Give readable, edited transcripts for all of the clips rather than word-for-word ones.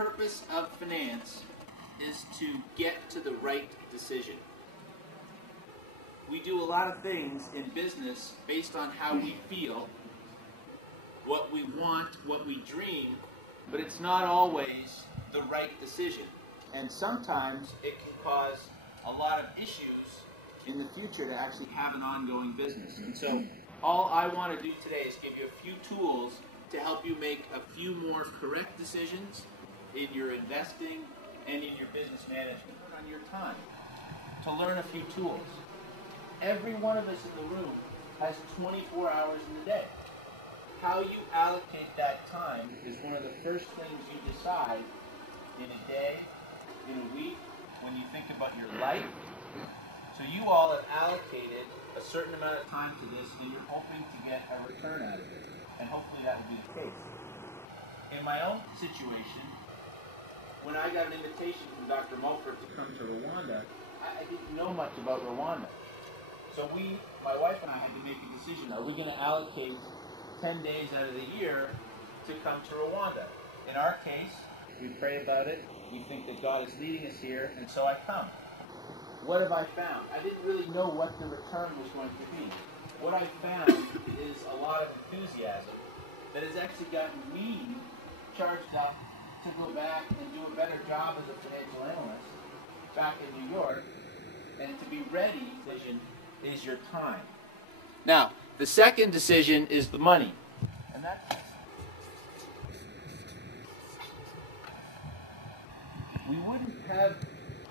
purpose of finance is to get to the right decision. We do a lot of things in business based on how we feel, what we want, what we dream, but it's not always the right decision. And sometimes it can cause a lot of issues in the future to actually have an ongoing business. And so all I want to do today is give you a few tools to help you make a few more correct decisions in your investing and in your business management on your time, to learn a few tools. Every one of us in the room has 24 hours in the day. How you allocate that time is one of the first things you decide in a day, in a week, when you think about your life. So you all have allocated a certain amount of time to this, and you're hoping to get a return out of it. And hopefully that will be the case. In my own situation, when I got an invitation from Dr. Mulford to come to Rwanda, I didn't know much about Rwanda. So my wife and I had to make a decision. Are we going to allocate 10 days out of the year to come to Rwanda? In our case, we pray about it. We think that God is leading us here, and so I come. What have I found? I didn't really know what the return was going to be. What I found is a lot of enthusiasm that has actually gotten me charged up to go back and do a better job as a financial analyst back in New York, and to be ready. Decision is your time. Now, the second decision is the money. And we wouldn't have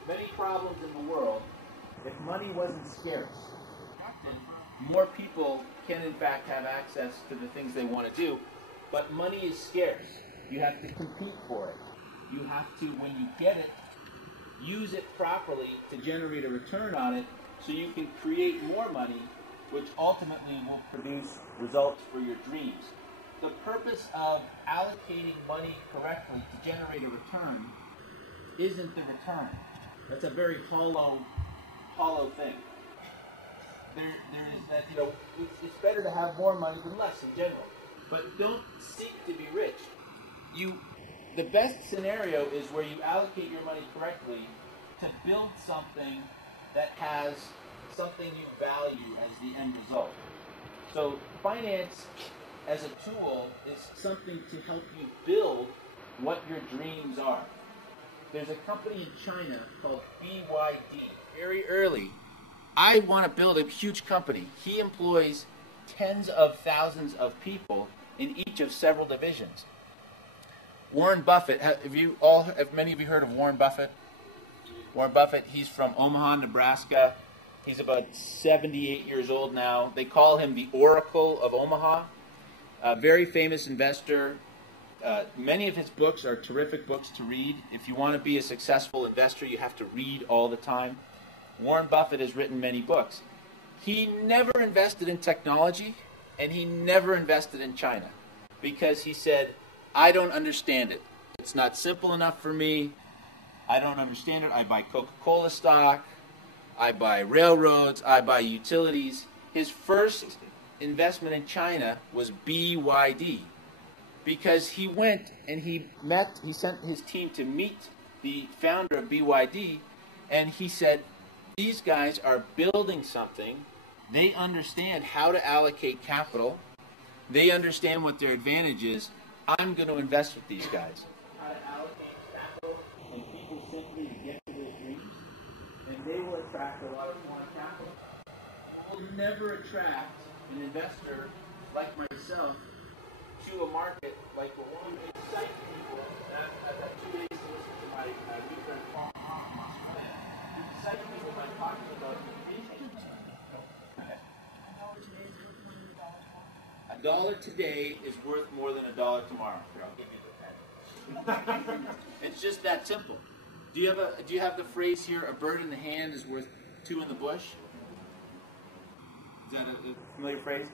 many problems in the world if money wasn't scarce. More people can in fact have access to the things they want to do, but money is scarce. You have to compete for it. You have to, when you get it, use it properly to generate a return on it so you can create more money, which ultimately will produce results for your dreams. The purpose of allocating money correctly to generate a return isn't the return. That's a very hollow thing. There is that, it's better to have more money than less in general. But don't seek to be rich. The best scenario is where you allocate your money correctly to build something that has something you value as the end result. So finance as a tool is something to help you build what your dreams are. There's a company in China called BYD. Very early, I want to build a huge company. He employs tens of thousands of people in each of several divisions. Warren Buffett, have many of you heard of Warren Buffett? Warren Buffett, he's from Omaha, Nebraska. He's about 78 years old now. They call him the Oracle of Omaha. A very famous investor. Many of his books are terrific books to read. If you want to be a successful investor, you have to read all the time. Warren Buffett has written many books. He never invested in technology, and he never invested in China because he said, I don't understand it. It's not simple enough for me. I don't understand it. I buy Coca-Cola stock. I buy railroads. I buy utilities. His first investment in China was BYD because he went and he sent his team to meet the founder of BYD, and he said, these guys are building something. They understand how to allocate capital. They understand what their advantage is. I'm going to invest with these guys. How to allocate capital and people simply to get to their dreams, and they will attract a lot more capital. You will never attract an investor like myself to a market like Rwanda. Excite people. I've had 2 days to listen to my new friend Paul. Excite people by talking about $1 today is worth more than $1 tomorrow. Here, I'll give you the pen. It's just that simple. Do you have the phrase here, a bird in the hand is worth two in the bush? Is that a familiar phrase?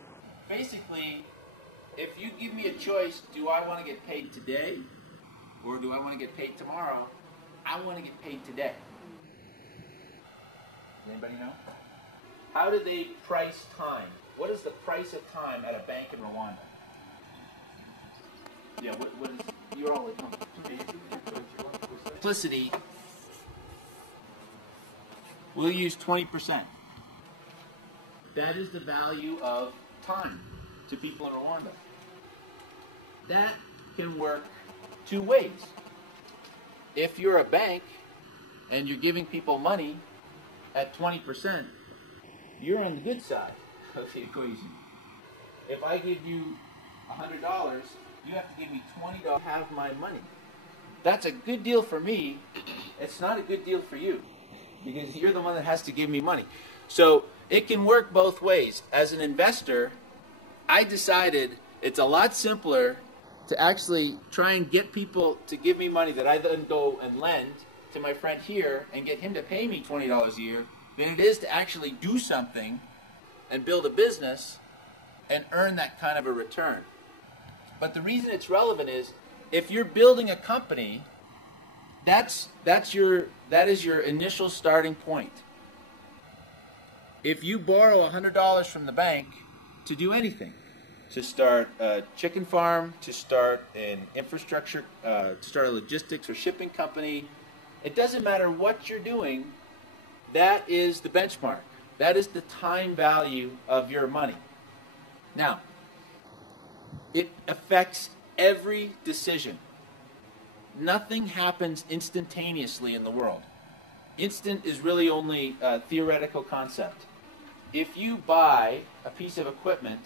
Basically, if you give me a choice, do I want to get paid today or do I want to get paid tomorrow? I want to get paid today. Does anybody know? How do they price time? What is the price of time at a bank in Rwanda? Yeah, what is, you're all at home. simplicity, we'll use 20%. That is the value of time to people in Rwanda. That can work two ways. If you're a bank and you're giving people money at 20%, you're on the good side of the equation. If I give you $100, you have to give me $20 to have my money. That's a good deal for me. It's not a good deal for you because you're the one that has to give me money. So it can work both ways. As an investor, I decided it's a lot simpler to actually try and get people to give me money that I then go and lend to my friend here and get him to pay me $20 a year than it is to actually do something and build a business and earn that kind of a return. But the reason it's relevant is if you're building a company, that is your initial starting point. If you borrow $100 from the bank to do anything, to start a chicken farm, to start an infrastructure, to start a logistics or shipping company, it doesn't matter what you're doing, that is the benchmark. That is the time value of your money. Now, it affects every decision. Nothing happens instantaneously in the world. Instant is really only a theoretical concept. If you buy a piece of equipment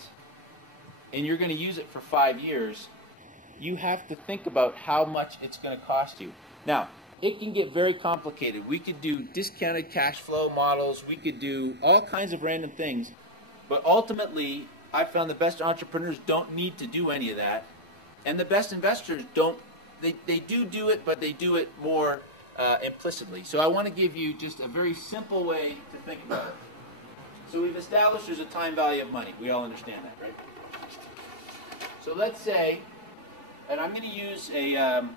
and you're going to use it for 5 years, you have to think about how much it's going to cost you. Now, it can get very complicated. We could do discounted cash flow models. We could do all kinds of random things. But ultimately, I found the best entrepreneurs don't need to do any of that. And the best investors don't. They do it, but they do it more implicitly. So I want to give you just a very simple way to think about it. So we've established there's a time value of money. We all understand that, right? So let's say, and I'm going to use a, I'm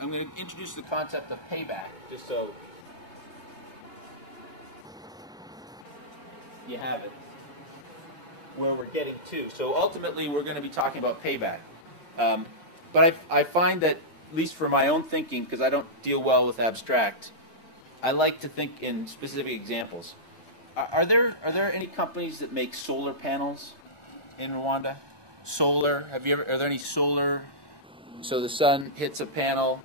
going to introduce the concept of payback, just so you have it, where we're getting to. So ultimately, we're going to be talking about payback. But I find that, at least for my own thinking, because I don't deal well with abstract, I like to think in specific examples. Are there any companies that make solar panels in Rwanda? Solar? Are there any solar? So the sun hits a panel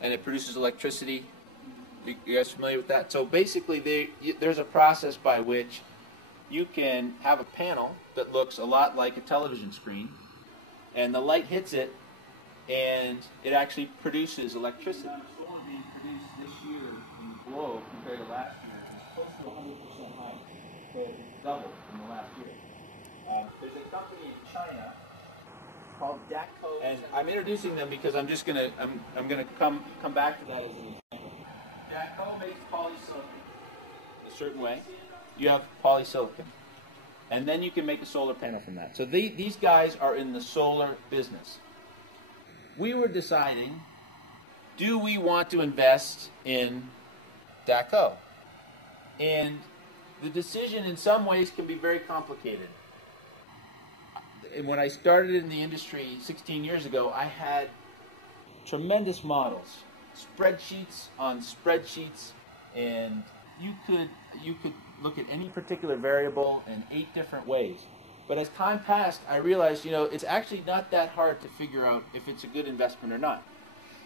and it produces electricity. You guys familiar with that? So basically, there's a process by which you can have a panel that looks a lot like a television screen, and the light hits it, and it actually produces electricity. Solar being produced this year in the globe compared to last year is close to 100% higher. So it's doubled in the last year. There's a company in China called Daqo, and I'm introducing them because I'm gonna come back to that as an example. Daqo makes polysilicon a certain way. You have polysilicon, and then you can make a solar panel from that. So these guys are in the solar business. We were deciding, do we want to invest in Daqo? And the decision in some ways can be very complicated. And when I started in the industry 16 years ago, I had tremendous models, spreadsheets on spreadsheets, and you could look at any particular variable in 8 different ways. But as time passed, I realized, it's actually not that hard to figure out if it's a good investment or not.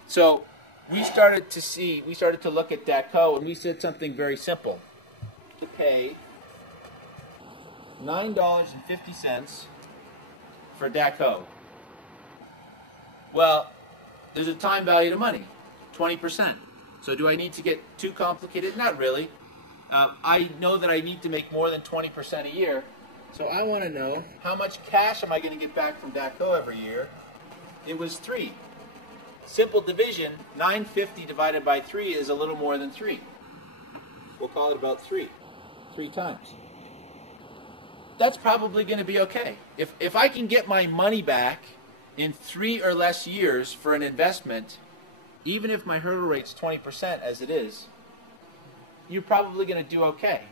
So we started to look at Daqo, and we said something very simple. To pay $9.50 for Daqo. Well, there's a time value to money, 20%. So do I need to get too complicated? Not really. I know that I need to make more than 20% a year. So I want to know, how much cash am I going to get back from Daqo every year? It was 3. Simple division, 950 divided by 3 is a little more than 3. We'll call it about 3 times. That's probably going to be okay. If I can get my money back in 3 or less years for an investment, even if my hurdle rate's 20% as it is, you're probably going to do okay.